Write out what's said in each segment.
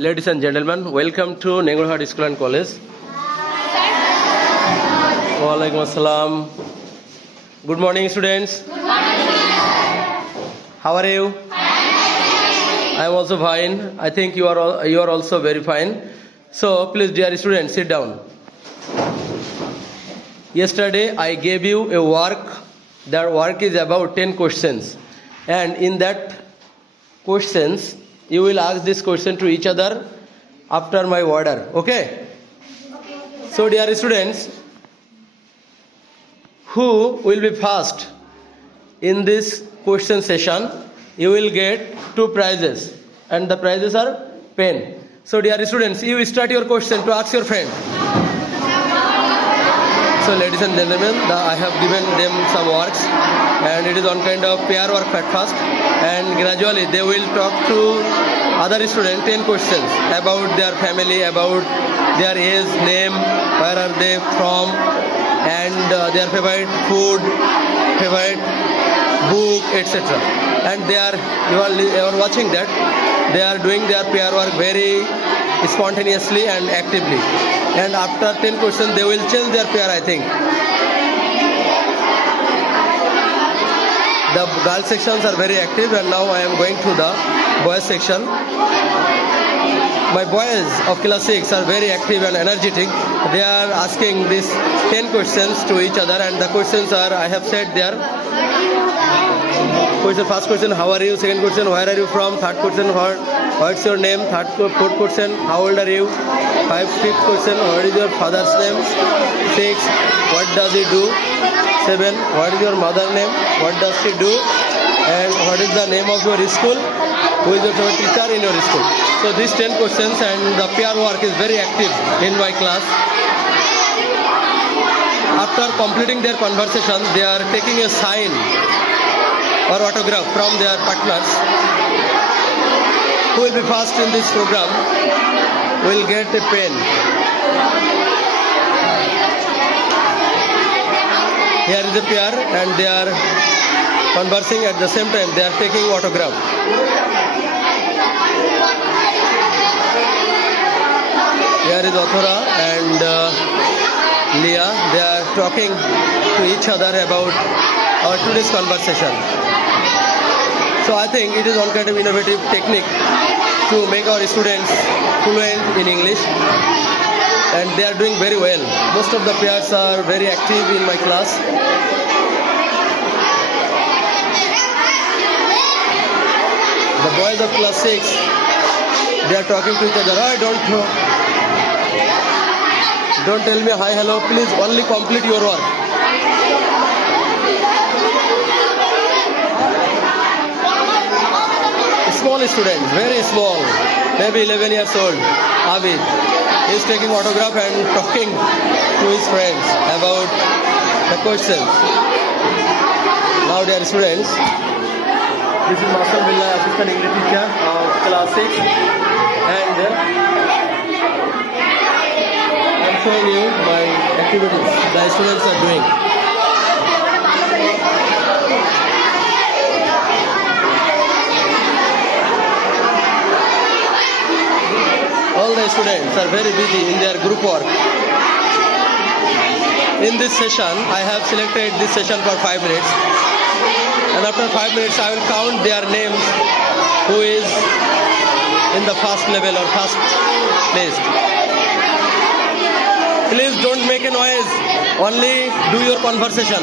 Ladies and gentlemen, welcome to Nengrhat School and College. Walaikum Assalam. Good morning, students. Good morning, How are you? I am also fine. I think you are all, you are also very fine. So please, dear students, sit down. Yesterday I gave you a work. That work is about 10 questions. And in that questions, you will ask this question to each other after my order. Okay? So, dear students, who will be first in this question session? You will get two prizes, and the prizes are pen. So, dear students, you start your question to ask your friend. So, ladies and gentlemen, the, I have given them some works, and it is on kind of pair work at first, and gradually they will talk to other students 10 questions about their family, about their age, name, where are they from, and uh, their favorite food, favorite book, etc. And they are you are, you are watching that they are doing their pair work very spontaneously and actively. And after 10 questions, they will change their pair, I think. The girl sections are very active, and now I am going to the boys section. My boys of class 6 are very active and energetic. They are asking these 10 questions to each other, and the questions are I have said there. Question, first question, how are you? Second question, where are you from? Third question, what, what's your name? Third, fourth question, how old are you? Five, fifth question, what is your father's name? Six, what does he do? Seven, what is your mother name? What does she do? And what is the name of your school? Who is your favorite teacher in your school? So these 10 questions and the peer work is very active in my class. After completing their conversation, they are taking a sign or autograph from their partners. Who will be first in this program will get a pen. Here is a pair and they are conversing at the same time. They are taking autograph. Here is Othora and uh, Leah. They are talking to each other about our today's conversation. So I think it is one kind of innovative technique to make our students fluent in English and they are doing very well. Most of the pairs are very active in my class. The boys of class 6 they are talking to each other. I don't know. Don't tell me hi, hello. Please only complete your work. Small student, very small, maybe 11 years old. Abid is taking autograph and talking to his friends about the questions. Now, dear students, this is Master Billah, assistant English teacher of class 6, and uh, I'm showing you my activities the students are doing. The students are very busy in their group work. In this session, I have selected this session for 5 minutes. And after 5 minutes, I will count their names who is in the first level or first place. Please don't make a noise. Only do your conversation.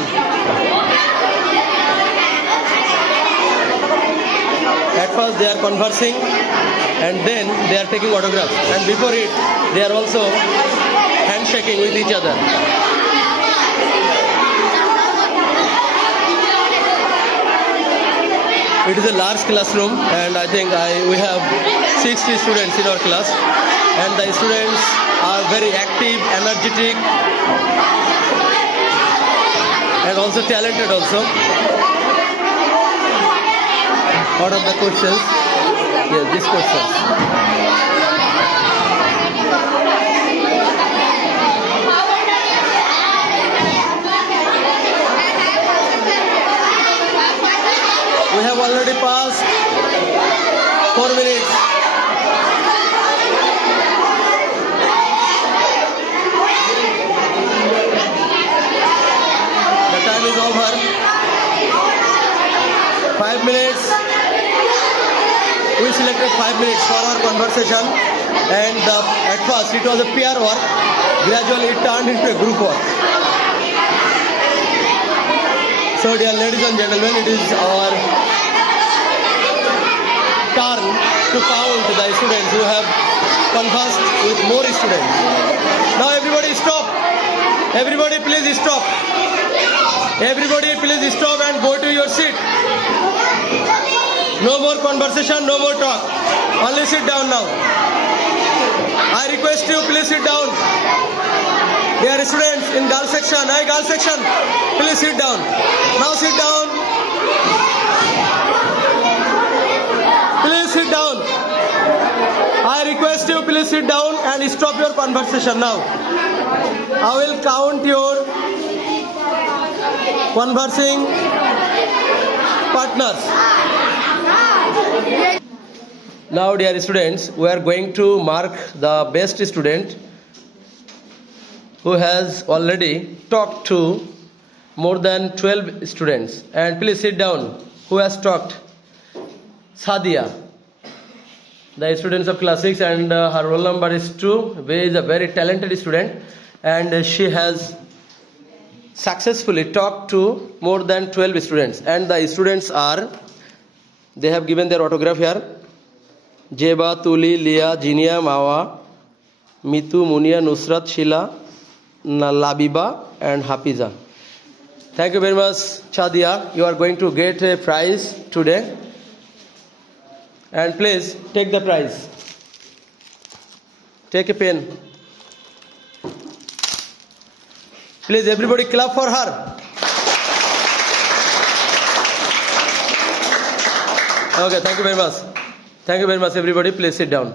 At first they are conversing and then they are taking autographs. And before it, they are also handshaking with each other. It is a large classroom and I think I, we have 60 students in our class and the students are very active, energetic and also talented also. What are the questions? Yes, these questions. We have already passed four minutes. minutes. We selected five minutes for our conversation, and the, at first it was a peer work. Gradually, it turned into a group work. So, dear ladies and gentlemen, it is our turn to count the students who have conversed with more students. Now, everybody stop. Everybody, please stop. Everybody, please stop and go to your seat. No more conversation, no more talk. Only sit down now. I request you, please sit down. Dear students in girl section, hi girl section, please sit down. Now sit down. Please sit down. I request you, please sit down and stop your conversation now. I will count your conversing partners. Now, dear students, we are going to mark the best student who has already talked to more than 12 students. And please sit down. Who has talked? Sadia. The students of class 6 and uh, her roll number is 2. She is a very talented student and she has successfully talked to more than 12 students. And the students are, they have given their autograph here. Jeba, Tuli, Leah, Jinia, Mawa, Mitu, Munia, Nusrat, Sheila, Na- Labiba, and Hafiza. Thank you very much, Chadia. You are going to get a prize today. And please take the prize. Take a pen. Please, everybody, clap for Okay, thank you very much. Thank you very much, everybody. Please sit down.